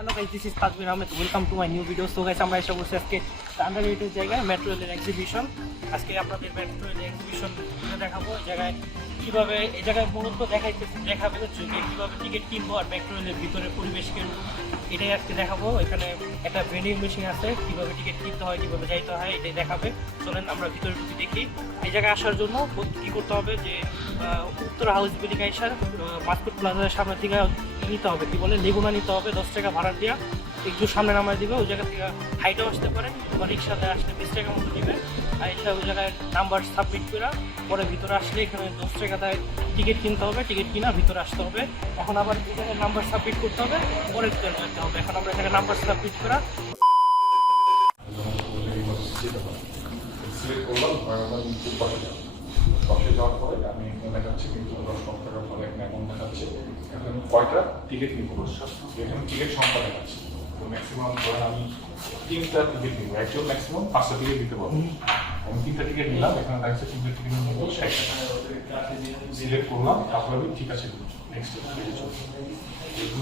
Hello guys, this is Tajbir. Welcome to my new video. So guys, আমরা এসে বসে আজকে আন্ডাররেটেড জায়গায় মেট্রো রেলের এক্সিবিশন। আজকে আপনাদের মেট্রো রেলের এক্সিবিশন দেখাবো। এই জায়গায় মূলত দেখাবে যে কীভাবে টিকিট কিনবো আর মেট্রো রেলের ভিতরে পরিবেশ কিরকম এটাই আজকে দেখাবো। এখানে একটা ভেন্ডিং মেশিন আছে, কীভাবে টিকিট কিনতে হয়, কীভাবে যাইতে হয় এটাই দেখাবে। চলেন আমরা ভিতরে ঢুকে দেখি। এই জায়গায় আসার জন্য কী করতে হবে যে উত্তর হাউস বিল্ডিং আইসার পাসপোর্ট প্লাজার সামনে থেকে নিতে হবে, কী বলে লেগুনা নিতে হবে, 10 টাকা ভাড়া দিয়া একটু সামনে নামায় দিবে। ওই জায়গা থেকে হাইটেও আসতে পারে বা রিক্সাতে আসলে 20 টাকা মতো দিবে। আর এটা ওই জায়গায় নাম্বার সাবমিট করে পরে ভিতরে আসলে এখানে 10 টাকায় টিকিট কিনতে হবে, টিকিট কিনা ভিতরে আসতে হবে। এখন আবার এই জায়গায় নাম্বার সাবমিট করতে হবে, পরে ভিতরে যেতে হবে। এখন আমরা এখানে নাম্বার সাবমিট করা বসে যাওয়ার পরে আমি দেখাচ্ছি কিন্তু 10 টাকা পরে একটা অ্যামাউন্ট দেখাচ্ছে। এখন কয়টা টিকিট নিব এখানে টিকিট সংখ্যা দেখাচ্ছে। তো ম্যাক্সিমাম ধরেন আমি 3টা টিকিট নিব, একজন ম্যাক্সিমাম 5টা টিকিট দিতে পারবো। আমি 3টা টিকিট নিলাম, এখানে দেখাচ্ছে 3টা টিকিট নিব 60 টাকা। সিলেক্ট করলাম, তারপরে আমি ঠিক আছে নেক্সট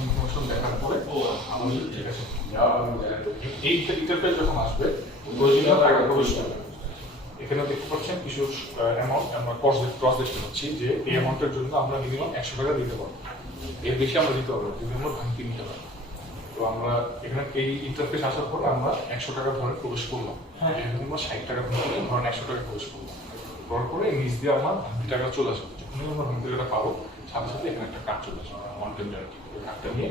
ইনফরমেশন দেখার পরে আমি ঠিক আছে এই ইন্টারফেস যখন আসবে প্রয়োজনীয় টাকা প্রবেশ করবে। এখানে দেখতে পাচ্ছেন কিছু অ্যামাউন্ট আমরা ক্রস দেখতে পাচ্ছি যে এই অ্যামাউন্টের জন্য আমরা মিনিমাম 100 টাকা দিতে পারবো, এর বেশি আমরা দিতে পারবো যদি আমরা ভাঙতি নিতে পারি। তো আমরা এখানে এই ইন্টারফেস আসার পরে আমরা 100 টাকা ধরে প্রবেশ করলাম, এখানে আমরা 60 টাকা ধরে ধরেন 100 টাকা প্রবেশ করলাম। করার পরে নিচ দিয়ে আমার ভাঙতি টাকা চলে আসবে। যখনই আমরা ভাঙতি টাকা পাবো সাথে সাথে এখানে একটা কার্ড চলে আসবে, ওয়ান টাইম জার্নি। ওই কার্ডটা নিয়ে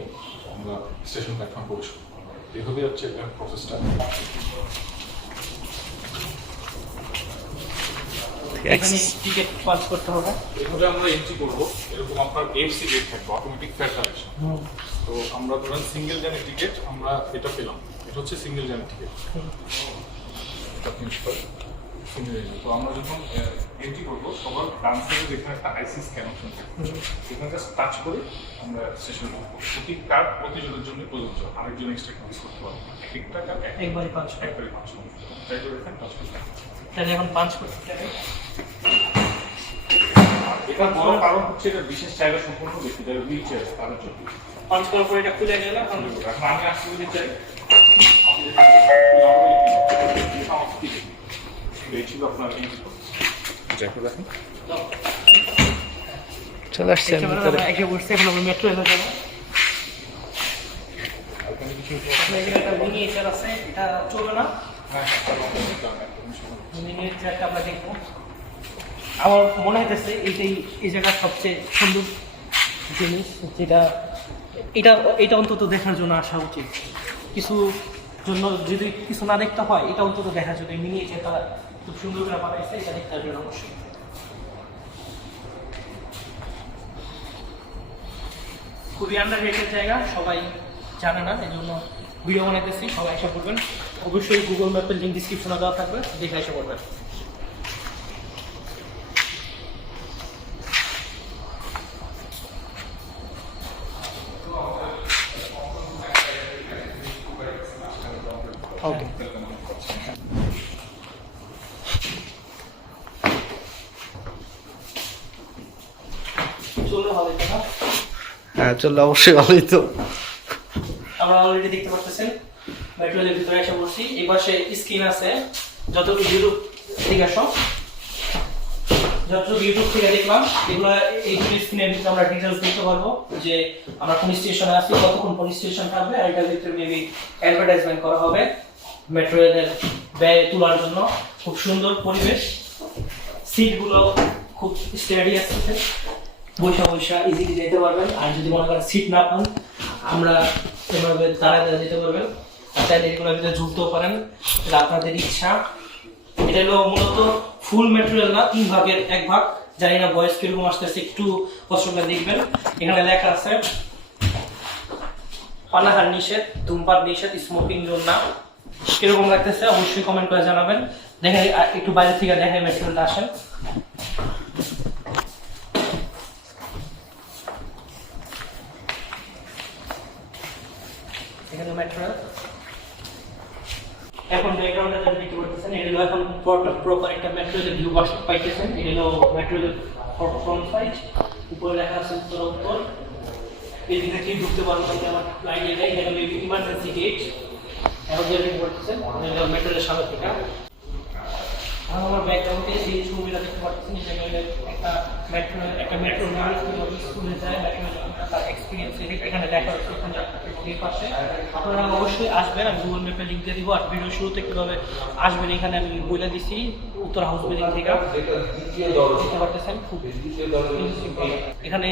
আমরা স্টেশন প্ল্যাটফর্ম প্রবেশ করবো। এইভাবেই হচ্ছে প্রসেসটা। এখানে টিকিট পাস করতে হবে। এইভাবে আমরা এন্ট্রি করবো। এরকম আপনার এফসি রেট থাকবে, অটোমেটিক ফেয়ার কালেকশন। তো আমরা ধরেন সিঙ্গেল জার্নি টিকিট আমরা এটা পেলাম, এটা হচ্ছে সিঙ্গেল জার্নি টিকিট। তো আমরা যখন এন্ট্রি করবো সবার ডান সাইডে যেখানে একটা আইসি স্ক্যান অপশন থাকবে, এখানে জাস্ট টাচ করে আমরা স্টেশনে ঢুকবো। প্রতি কার্ড প্রতিজনের জন্য প্রযোজ্য, আরেকজন এক্সট্রা ইউজ করতে পারবো না। একটা কার্ড একবারই 5 ট্রাই করে দেখেন টাচ করতে। তাহলে এখন পাঞ্চ করতে হবে। এটা বড় কারণ হচ্ছে এটা বিশেষ চাহিদা সম্পূর্ণ ব্যক্তিদের হুইল চেয়ার তাদের জন্য। পাঞ্চ করার পরে এটা খুলে গেল। এখন আমি আসতে যদি চাই এই ছিল আপনার দেখেন চলে আসছে একে বসছে। এখন আমরা মেট্রো এলাকা যাবো। এখানে একটা মিনি এচার আছে, এটা চলবে না। মিনি এচারটা আমরা দেখবো। আমার মনে হইতেছে এই জায়গার সবচেয়ে সুন্দর জিনিস যেটা এটা অন্তত দেখার জন্য আসা উচিত। কিছু জন্য যদি কিছু না দেখতে হয়, এটা অন্তত দেখার জন্য মিনি এচারটা খুব সুন্দর করে বানাইছে, এটা দেখার জন্য অবশ্যই। খুবই আন্ডাররেটেড জায়গা, সবাই জানে না, এই জন্য ভিডিও বানাইতেছি। সবাই এসে করবেন, অবশ্যই গুগল ম্যাপের লিঙ্ক ডিসক্রিপশনে দেওয়া থাকবে, দেখে এসে করবেন। ওকে, চলে হবে না? হ্যাঁ চললে অবশ্যই ভালোই তো। আমরা অলরেডি দেখতে পাচ্ছেন মেট্রো রেলের ভিতরে এসে বসছি। এই পাশে স্ক্রিন আছে, যতটুকু ইউটিউব থেকে দেখলাম এগুলো এই স্ক্রিনের ভিতরে আমরা ডিটেলস দেখতে পারবো যে আমরা কোন স্টেশনে আছি, কতক্ষণ কোন স্টেশন থাকবে। আর এটার ভিতরে মেবি অ্যাডভার্টাইজমেন্ট করা হবে মেট্রো রেলের ব্যয় তোলার জন্য। খুব সুন্দর পরিবেশ, সিটগুলো খুব স্টেডি আসছে, বৈশা ইজিলি যেতে পারবেন। আর যদি মনে করেন সিট না পান, আমরা এভাবে দাঁড়ায় যেতে পারবেন। আর চাইলে এগুলোর ভিতরে ঝুলতেও পারেন, এটা আপনাদের ইচ্ছা। এটা হলো মূলত ফুল মেটেরিয়াল না, 3 ভাগের 1 ভাগ। জানি না ভয়েস কিরকম আসতেছে, একটু কষ্ট করে দেখবেন। এখানে লেখা আছে পানাহার নিষেধ, ধূমপান নিষেধ, স্মোকিং জোন না। কিরকম লাগতেছে অবশ্যই কমেন্ট করে জানাবেন। দেখেন একটু বাইরে থেকে দেখেন মেটেরিয়ালটা আসেন। এখানে মেটেরিয়াল এখন ব্যাকগ্রাউন্ডে যেটা দেখতে পাচ্ছেন, এটা হলো এখন প্রপার একটা মেটেরিয়াল ভিউ পাইতেছেন। এটা হলো মেটেরিয়াল ফ্রন্ট সাইড, উপরে লেখা আছে উত্তর। এই দিক থেকে ঢুকতে পারবো আমার আইডিয়া নেই। এটা হলো ইমার্জেন্সি গেট, এখন যেটা করতেছেন মেট্রোলের সামনে থেকে। আমার ব্যাকগ্রাউন্ডে সেই ছবিটা দেখতে পাচ্ছেন, যেখানে একটা মেট্রো মানুষ স্কুলে যায়, তার এক্সপিরিয়েন্স এখানে দেখা হচ্ছে। এখানে পাশে আপনারা অবশ্যই আসবেন, আমি গুগল ম্যাপে লিঙ্ক দিয়ে দিব। আর ভিডিও শুরুতে কীভাবে আসবেন এখানে আমি বলে দিচ্ছি, উত্তর হাউস বিল্ডিং থেকে দেখতে পাচ্ছেন। খুব এখানে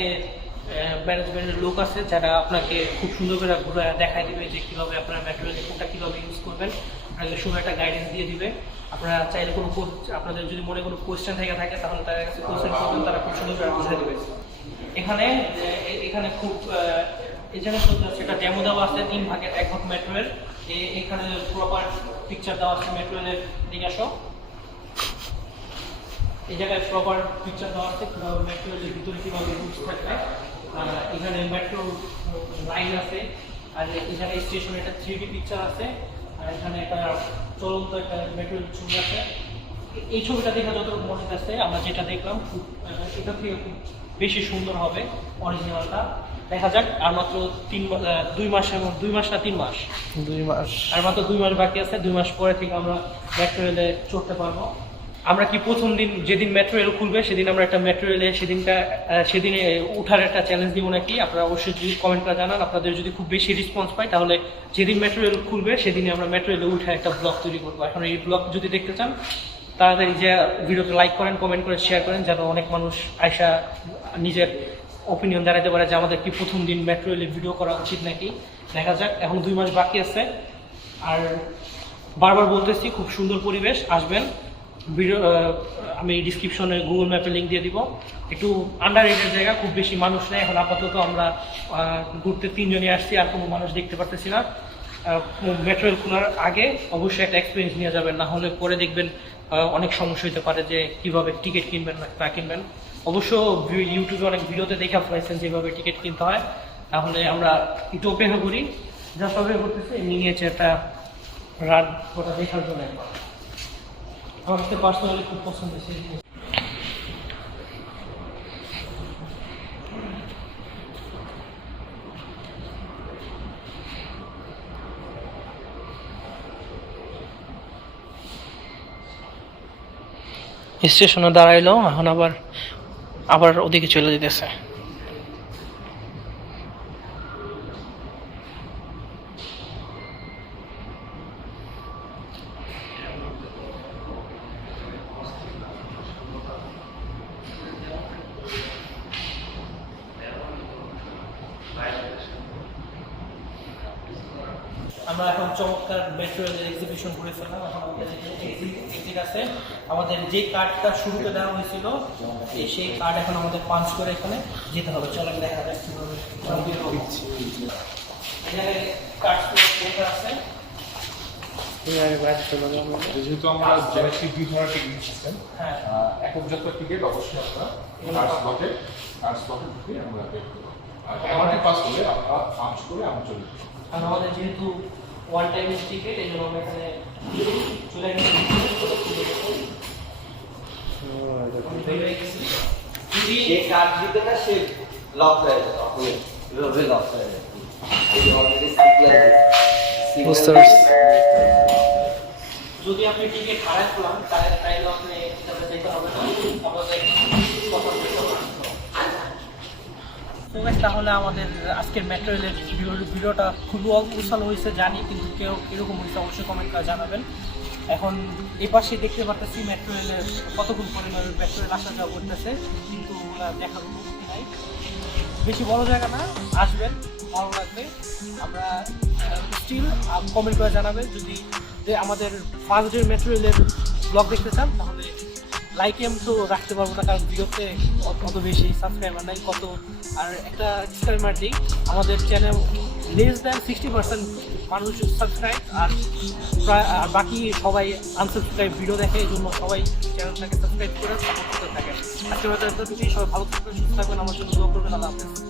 ম্যানেজমেন্টের লোক আছে যারা আপনাকে খুব সুন্দর করে ঘুরে দেখায় দিবে যে কীভাবে আপনারা মেট্রো কোনটা কীভাবে ইউজ করবেন, আপনাকে সময় একটা গাইডেন্স দিয়ে দিবে। আপনারা চাইলে কোনো আপনাদের যদি মনে কোনো কোয়েশ্চেন থাকে তাহলে তাদের কাছে কোয়েশ্চেন করবেন, তারা খুব সুন্দর করে বুঝে দেবে। এখানে খুব এখানে সেটা ডেমো দেওয়া আছে 3 ভাগের 1 ভাগ মেট্রোয়ের। এখানে প্রপার পিকচার দেওয়া আছে মেট্রোয়ের দিকে আসো। এই জায়গায় প্রপার পিকচার দেওয়া আছে কীভাবে মেট্রোয়ের ভিতরে কীভাবে ইউজ থাকবে। এখানে মেট্রো লাইন আছে, আর এখানে স্টেশনে একটা 3D পিকচার আছে, আর এখানে একটা চলন্ত একটা মেট্রো ছবি আছে। এই ছবিটা দেখে যতটুকু মনে হচ্ছে আমরা যেটা দেখলাম খুব এটা থেকে খুব বেশি সুন্দর হবে অরিজিনালটা। দেখা যাক, আর মাত্র 2 মাস এবং 2 মাস না 3 মাস, 2 মাস আর মাত্র 2 মাস বাকি আছে। 2 মাস পরে থেকে আমরা মেট্রো রেলে চড়তে পারবো। আমরা কি প্রথম দিন যেদিন মেট্রো রেল খুলবে সেদিন আমরা একটা মেট্রো রেলে সেদিনে উঠার একটা চ্যালেঞ্জ দিব নাকি? আপনারা অবশ্যই যদি কমেন্ট করে জানান। আপনাদের যদি খুব বেশি রেসপন্স পাই তাহলে যেদিন মেট্রো রেল খুলবে সেদিনে আমরা মেট্রো রেলে উঠে একটা ব্লগ তৈরি করবো। এখন এই ব্লগ যদি দেখতে চান তাড়াতাড়ি যে ভিডিওতে লাইক করেন, কমেন্ট করে শেয়ার করেন, যেন অনেক মানুষ আয়সা নিজের ওপিনিয়ন জানাতে পারে যে আমাদের কি প্রথম দিন মেট্রো রেলে ভিডিও করা উচিত নাকি। দেখা যাক, এখন 2 মাস বাকি আছে। আর বারবার বলতেছি, খুব সুন্দর পরিবেশ, আসবেন। ভিডিও আমি ডিসক্রিপশনে গুগল ম্যাপে লিঙ্ক দিয়ে দিব। একটু আন্ডার রেটেড জায়গা, খুব বেশি মানুষ নেই এখন আপাতত। আমরা ঘুরতে 3 জনই আসছি, আর কোনো মানুষ দেখতে পারতেছি না। মেট্রো রেল খোলার আগে অবশ্যই একটা এক্সপিরিয়েন্স নিয়ে যাবেন, না হলে পরে দেখবেন অনেক সমস্যা হতে পারে যে কীভাবে টিকিট কিনবেন না কিনবেন। অবশ্য ইউটিউবে অনেক ভিডিওতে দেখা পাইছেন যেভাবে টিকিট কিনতে হয়। তাহলে আমরা একটু অপেক্ষা করি, জাস্ট অপেক্ষা করতেছি। এমনি নিয়েছে একটা রাত ওটা দেখার জন্য। আমার কাছে পার্সোনালি খুব পছন্দ হয়েছে। স্টেশনে দাঁড়াইলো, এখন আবার ওদিকে চলে যেতেছে। আমরা এখন চমৎকার মেট্রো রেলের এক্সিবিশন ঘুরে ফেললাম। এখন আমাদের এক্সিট আছে, আমাদের যে কার্ডটা শুরুতে দেওয়া হয়েছিল সেই কার্ড এখন আমাদের পাঞ্চ করে এখানে যেতে হবে। চলেন দেখা যাক কীভাবে আছে। যেহেতু আমরা জেনেছি 2 ধরনের টিকিট সিস্টেম, একক যাত্রার টিকিট অবশ্যই আমরা আর্টস ব্লকে ঢুকে আমরা বের করবো। আর এমআরটি পাস হলে আমরা পাঞ্চ করে আমরা চলে যাবো। আর আমাদের যেহেতু ওয়ান টাইম টিকিট, এই জন্য আমরা এখানে চলে গেছি। যে কার্ড দিতে না সে লক হয়ে যায়, এভাবে লক হয়ে যায়। এই অলরেডি বুঝতে পারছি। যদি আপনি টিকিট হারাই ফেলান তাহলে আপনি যেতে হবে না, আমাদের কথা বলতে হবে। তাহলে আমাদের আজকের মেট্রো রেলের ভিডিওটা খুবই উৎসাহ হয়েছে জানি, কিন্তু কেউ কীরকম হয়েছে অবশ্যই কমেন্ট করে জানাবেন। এখন এই পাশে দেখতে পাচ্ছি মেট্রো রেলের কতক্ষণ পরিমাণে মেট্রো রেল আসা যাওয়া করতেছে, কিন্তু দেখার অনুমতি নাই। বেশি বড় জায়গা না, আসবেন, ভালো লাগবে। আমরা স্টিল কমেন্ট করে জানাবেন যদি আমাদের ফার্স্ট ডে মেট্রো রেলের ব্লগ দেখতে চান। তাহলে লাইক তো রাখতে পারবো না, কারণ ভিডিওতে অত বেশি সাবস্ক্রাইবার নাই কত। আর একটা ডিসক্লেমার দিই, আমাদের চ্যানেল লেস দ্যান 60% মানুষ সাবস্ক্রাইব, আর বাকি সবাই আনসাবস্ক্রাইব ভিডিও দেখে। এই জন্য সবাই চ্যানেলটাকে সাবস্ক্রাইব করে সাপোর্ট করতে থাকেন। আজকের মতো এতটুকুই। সবাই ভালো থাকবেন, সুস্থ থাকবেন, আমার জন্য দোয়া করবেন। আল্লাহ হাফেজ।